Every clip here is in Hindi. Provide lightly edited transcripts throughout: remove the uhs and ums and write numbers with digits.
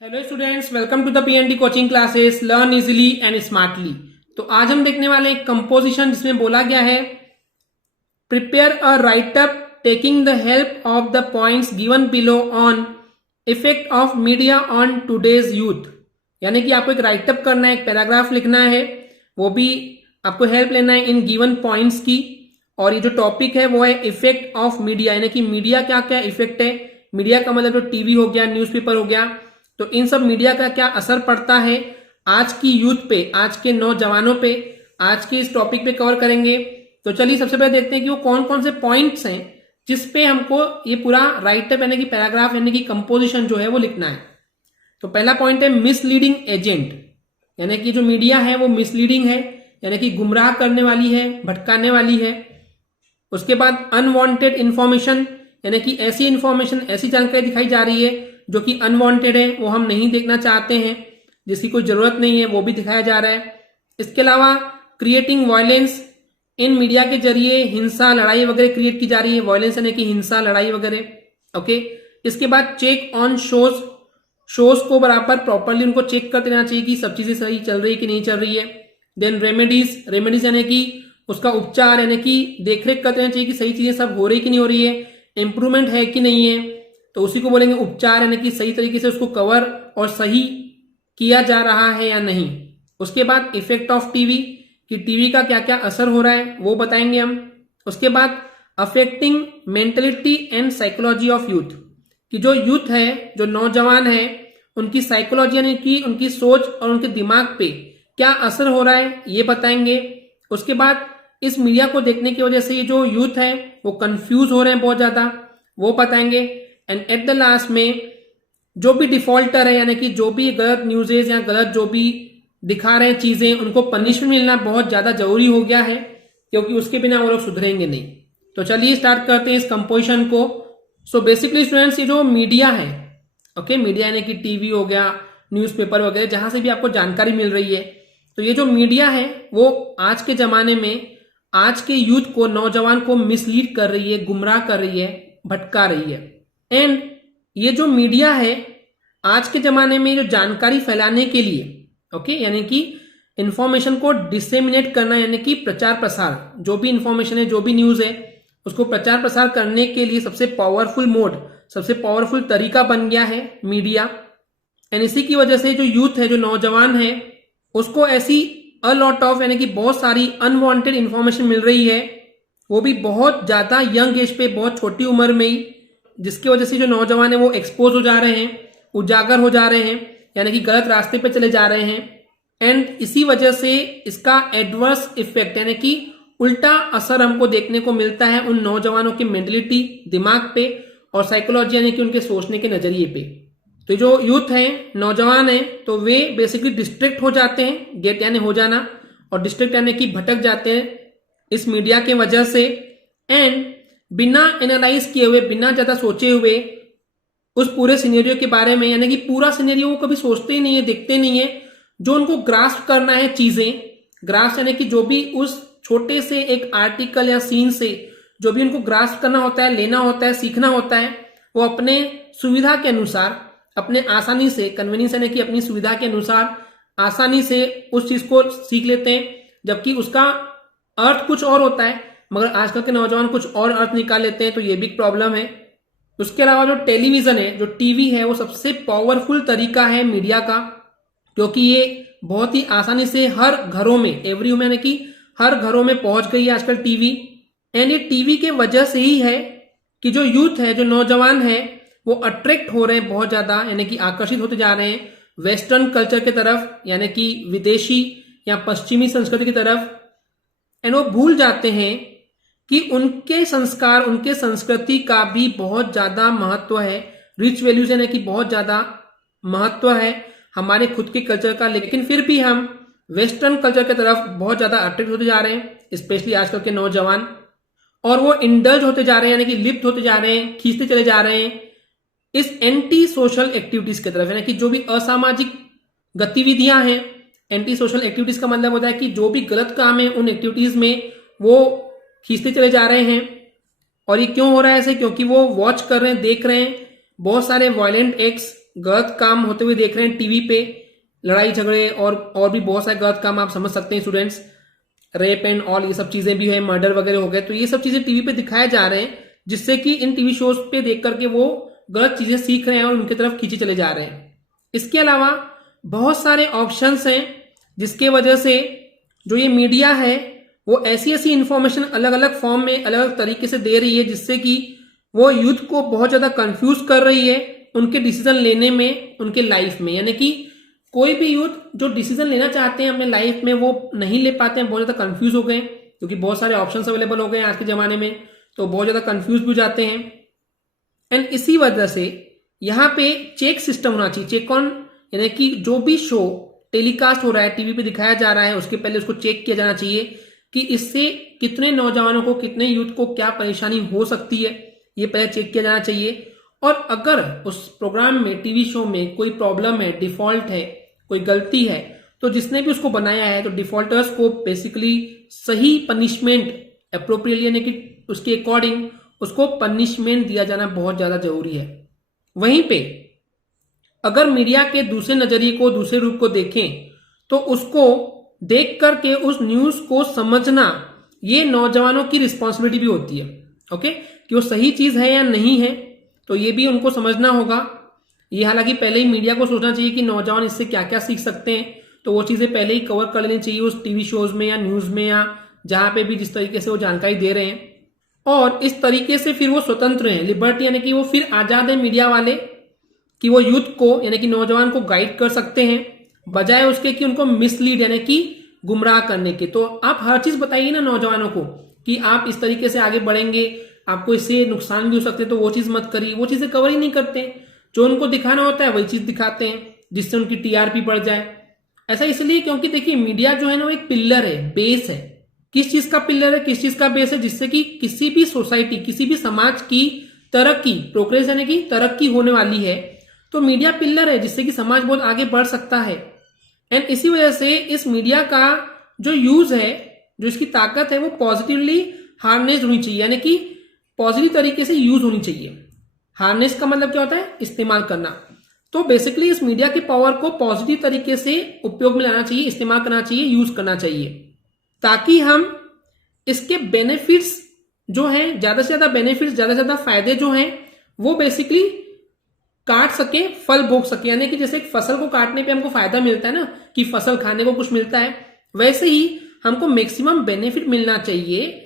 Hello students, welcome to the PND coaching classes learn easily and smartly. तो आज हम देखने वाले हैं कंपोजिशन, जिसमें बोला गया है prepare a right up taking the help of the points given below on effect of media on today's youth. यानी कि आपको एक राइट अप करना है, एक पैराग्राफ लिखना है, वो भी आपको हेल्प लेना है इन गिवन पॉइंट्स की। और ये जो टॉपिक है वो है इफेक्ट ऑफ मीडिया, यानी कि मीडिया क्या क्या इफेक्ट है। मीडिया का मतलब जो टीवी हो गया, न्यूज़पेपर हो गया, तो इन सब मीडिया का क्या असर पड़ता है आज की यूथ पे, आज के नौजवानों पे, आज के इस टॉपिक पे कवर करेंगे। तो चलिए सबसे पहले देखते हैं कि वो कौन कौन से पॉइंट्स हैं जिसपे हमको ये पूरा राइटअप यानी कि पैराग्राफ यानी कि कंपोजिशन जो है वो लिखना है। तो पहला पॉइंट है मिसलीडिंग एजेंट, यानी कि जो मीडिया है वो मिसलीडिंग है, यानी कि गुमराह करने वाली है, भटकाने वाली है। उसके बाद अनवांटेड इंफॉर्मेशन, यानी कि ऐसी इंफॉर्मेशन, ऐसी जानकारी दिखाई जा रही है जो कि अनवांटेड है, वो हम नहीं देखना चाहते हैं, जिसकी कोई जरूरत नहीं है, वो भी दिखाया जा रहा है। इसके अलावा क्रिएटिंग वायलेंस, इन मीडिया के जरिए हिंसा, लड़ाई वगैरह क्रिएट की जा रही है। वायलेंस यानी कि हिंसा, लड़ाई वगैरह। ओके, इसके बाद चेक ऑन शोज को बराबर प्रॉपरली उनको चेक करते रहना चाहिए कि सब चीजें सही चल रही है कि नहीं चल रही है। देन रेमेडीज यानी कि उसका उपचार, यानी कि देखरेख करते रहना चाहिए कि सही चीजें सब हो रही कि नहीं हो रही है, इंप्रूवमेंट है कि नहीं है, तो उसी को बोलेंगे उपचार, यानी कि सही तरीके से उसको कवर और सही किया जा रहा है या नहीं। उसके बाद इफेक्ट ऑफ टीवी, कि टीवी का क्या क्या असर हो रहा है वो बताएंगे हम। उसके बाद affecting mentality and psychology of youth, कि जो यूथ है, जो नौजवान है, उनकी साइकोलॉजी यानी कि उनकी सोच और उनके दिमाग पे क्या असर हो रहा है ये बताएंगे। उसके बाद इस मीडिया को देखने की वजह से ये जो यूथ है वो कंफ्यूज हो रहे हैं बहुत ज्यादा, वो बताएंगे। एंड एट द लास्ट में जो भी डिफॉल्टर है, यानी कि जो भी गलत न्यूज़ेज या गलत जो भी दिखा रहे हैं चीजें, उनको पनिशमेंट मिलना बहुत ज्यादा जरूरी हो गया है, क्योंकि उसके बिना वो लोग सुधरेंगे नहीं। तो चलिए स्टार्ट करते हैं इस कंपोजिशन को। सो बेसिकली स्टूडेंट्स, ये जो मीडिया है, ओके, मीडिया यानी कि टीवी हो गया, न्यूज़पेपर वगैरह, जहां से भी आपको जानकारी मिल रही है, तो ये जो मीडिया है वो आज के जमाने में आज के यूथ को, नौजवान को मिसलीड कर रही है, गुमराह कर रही है, भटका रही है। एंड ये जो मीडिया है आज के जमाने में जो जानकारी फैलाने के लिए, ओके, यानी कि इंफॉर्मेशन को डिसेमिनेट करना, यानी कि प्रचार प्रसार, जो भी इंफॉर्मेशन है, जो भी न्यूज है, उसको प्रचार प्रसार करने के लिए सबसे पावरफुल मोड, सबसे पावरफुल तरीका बन गया है मीडिया। एंड इसी की वजह से जो यूथ है, जो नौजवान है, उसको ऐसी अ लॉट ऑफ, यानी कि बहुत सारी अनवांटेड इंफॉर्मेशन मिल रही है, वो भी बहुत ज्यादा यंग एज पे, बहुत छोटी उम्र में ही, जिसकी वजह से जो नौजवान है वो एक्सपोज हो जा रहे हैं, उजागर हो जा रहे हैं, यानी कि गलत रास्ते पे चले जा रहे हैं। एंड इसी वजह से इसका एडवर्स इफेक्ट, यानी कि उल्टा असर हमको देखने को मिलता है उन नौजवानों की मेंटलिटी, दिमाग पे, और साइकोलॉजी यानी कि उनके सोचने के नजरिए पे। तो जो यूथ है, नौजवान है, तो वे बेसिकली डिस्ट्रैक्ट हो जाते हैं, गेट यानी हो जाना, और डिस्ट्रैक्ट यानी कि भटक जाते हैं इस मीडिया के वजह से। एंड बिना एनालाइज किए हुए, बिना ज्यादा सोचे हुए उस पूरे सिनेरियो के बारे में, यानी कि पूरा सिनेरियो वो कभी सोचते ही नहीं है, देखते नहीं है। जो उनको ग्रास्प करना है चीजें, ग्रास्प यानी कि जो भी उस छोटे से एक आर्टिकल या सीन से जो भी उनको ग्रास्प करना होता है, लेना होता है, सीखना होता है, वो अपने सुविधा के अनुसार, अपने आसानी से, कन्वीनियंस यानी कि अपनी सुविधा के अनुसार आसानी से उस चीज को सीख लेते हैं, जबकि उसका अर्थ कुछ और होता है, मगर आजकल के नौजवान कुछ और अर्थ निकाल लेते हैं, तो ये भी प्रॉब्लम है। उसके अलावा जो टेलीविजन है, जो टीवी है, वो सबसे पावरफुल तरीका है मीडिया का, क्योंकि ये बहुत ही आसानी से हर घरों में, एवरी ह्यूमन यानी कि हर घरों में पहुंच गई है आजकल टीवी। एंड ये टीवी के वजह से ही है कि जो यूथ है, जो नौजवान है, वो अट्रैक्ट हो रहे हैं बहुत ज्यादा, यानी कि आकर्षित होते जा रहे हैं वेस्टर्न कल्चर की तरफ, यानी कि विदेशी या पश्चिमी संस्कृति की तरफ। एंड वो भूल जाते हैं कि उनके संस्कार, उनके संस्कृति का भी बहुत ज्यादा महत्व है, रिच वैल्यूज यानी कि बहुत ज्यादा महत्व है हमारे खुद के कल्चर का। लेकिन फिर भी हम वेस्टर्न कल्चर की तरफ बहुत ज्यादा अट्रैक्ट होते जा रहे हैं, स्पेशली आजकल के नौजवान, और वो इंडल्ज होते जा रहे हैं, यानी कि लिप्त होते जा रहे हैं, खींचते चले जा रहे हैं इस एंटी सोशल एक्टिविटीज की तरफ, यानी कि जो भी असामाजिक गतिविधियां हैं। एंटी सोशल एक्टिविटीज का मतलब होता है कि जो भी गलत काम है उन एक्टिविटीज में वो खींचते चले जा रहे हैं। और ये क्यों हो रहा है ऐसे? क्योंकि वो वॉच कर रहे हैं, देख रहे हैं बहुत सारे वायलेंट एक्ट्स, गलत काम होते हुए देख रहे हैं टीवी पे, लड़ाई झगड़े और भी बहुत सारे गलत काम आप समझ सकते हैं स्टूडेंट्स, रेप एंड ऑल ये सब चीजें भी है, मर्डर वगैरह हो गए, तो ये सब चीजें टीवी पे दिखाए जा रहे हैं, जिससे कि इन टीवी शोज पे देख करके वो गलत चीजें सीख रहे हैं और उनकी तरफ खींचे चले जा रहे हैं। इसके अलावा बहुत सारे ऑप्शंस हैं जिसके वजह से जो ये मीडिया है वो ऐसी ऐसी इंफॉर्मेशन अलग अलग फॉर्म में अलग अलग तरीके से दे रही है, जिससे कि वो यूथ को बहुत ज्यादा कंफ्यूज कर रही है उनके डिसीजन लेने में, उनके लाइफ में। यानी कि कोई भी यूथ जो डिसीजन लेना चाहते हैं अपने लाइफ में वो नहीं ले पाते हैं, बहुत ज्यादा कंफ्यूज हो गए क्योंकि बहुत सारे ऑप्शंस अवेलेबल हो गए हैं आज के जमाने में, तो बहुत ज्यादा कंफ्यूज भी हो जाते हैं। एंड इसी वजह से यहाँ पे चेक सिस्टम होना चाहिए, चेक ऑन, यानी कि जो भी शो टेलीकास्ट हो रहा है, टीवी पे दिखाया जा रहा है, उसके पहले उसको चेक किया जाना चाहिए कि इससे कितने नौजवानों को, कितने यूथ को क्या परेशानी हो सकती है, ये पहले चेक किया जाना चाहिए। और अगर उस प्रोग्राम में, टीवी शो में कोई प्रॉब्लम है, डिफॉल्ट है, कोई गलती है, तो जिसने भी उसको बनाया है तो डिफॉल्टर्स को बेसिकली सही पनिशमेंट अप्रोप्रिएटली, यानी कि उसके अकॉर्डिंग उसको पनिशमेंट दिया जाना बहुत ज्यादा जरूरी है। वहीं पे अगर मीडिया के दूसरे नजरिए को, दूसरे रूप को देखें तो उसको देख करके उस न्यूज को समझना ये नौजवानों की रिस्पॉन्सिबिलिटी भी होती है, ओके, कि वो सही चीज है या नहीं है, तो ये भी उनको समझना होगा। ये हालांकि पहले ही मीडिया को सोचना चाहिए कि नौजवान इससे क्या क्या सीख सकते हैं, तो वो चीजें पहले ही कवर कर लेनी चाहिए उस टीवी शोज में या न्यूज में या जहां पे भी जिस तरीके से वो जानकारी दे रहे हैं। और इस तरीके से फिर वो स्वतंत्र हैं, लिबर्टी, यानी कि वो फिर आजाद है मीडिया वाले कि वो यूथ को, यानी कि नौजवान को गाइड कर सकते हैं, बजाय उसके कि उनको मिसलीड यानी कि गुमराह करने के। तो आप हर चीज बताइए ना नौजवानों को कि आप इस तरीके से आगे बढ़ेंगे, आपको इससे नुकसान भी हो सकते हैं, तो वो चीज मत करिए। वो चीजें कवर ही नहीं करते, जो उनको दिखाना होता है वही चीज दिखाते हैं जिससे उनकी टीआरपी बढ़ जाए। ऐसा इसलिए क्योंकि देखिए मीडिया जो है ना वो एक पिल्लर है, बेस है। किस चीज का पिल्लर है, किस चीज का बेस है, जिससे कि किसी भी सोसाइटी, किसी भी समाज की तरक्की, प्रोग्रेस यानी कि तरक्की होने वाली है, तो मीडिया पिल्लर है जिससे कि समाज बहुत आगे बढ़ सकता है। एंड इसी वजह से इस मीडिया का जो यूज है, जो इसकी ताकत है, वो पॉजिटिवली हार्नेस होनी चाहिए, यानी कि पॉजिटिव तरीके से यूज होनी चाहिए। हार्नेस का मतलब क्या होता है, इस्तेमाल करना। तो बेसिकली इस मीडिया की पावर को पॉजिटिव तरीके से उपयोग में लाना चाहिए, इस्तेमाल करना चाहिए, यूज करना चाहिए, ताकि हम इसके बेनिफिट्स जो हैं, ज्यादा से ज्यादा बेनिफिट्स, ज्यादा से ज्यादा फायदे जो हैं वो बेसिकली काट सके, फल भोग सके। यानी कि जैसे एक फसल को काटने पे हमको फायदा मिलता है ना, कि फसल खाने को कुछ मिलता है, वैसे ही हमको मैक्सिमम बेनिफिट मिलना चाहिए,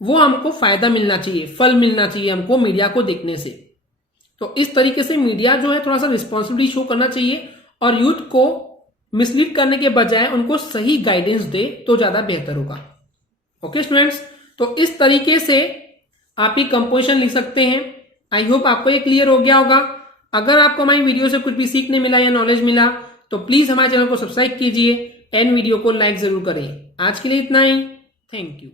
वो हमको फायदा मिलना चाहिए, फल मिलना चाहिए हमको मीडिया को देखने से। तो इस तरीके से मीडिया जो है थोड़ा सा रिस्पॉन्सिबिलिटी शो करना चाहिए और यूथ को मिसलीड करने के बजाय उनको सही गाइडेंस दे तो ज्यादा बेहतर होगा। ओके स्टूडेंट्स, तो इस तरीके से आप ही कंपोजिशन लिख सकते हैं। आई होप आपको ये क्लियर हो गया होगा। अगर आपको हमारी वीडियो से कुछ भी सीखने मिला या नॉलेज मिला तो प्लीज हमारे चैनल को सब्सक्राइब कीजिए एंड वीडियो को लाइक जरूर करें। आज के लिए इतना ही, थैंक यू।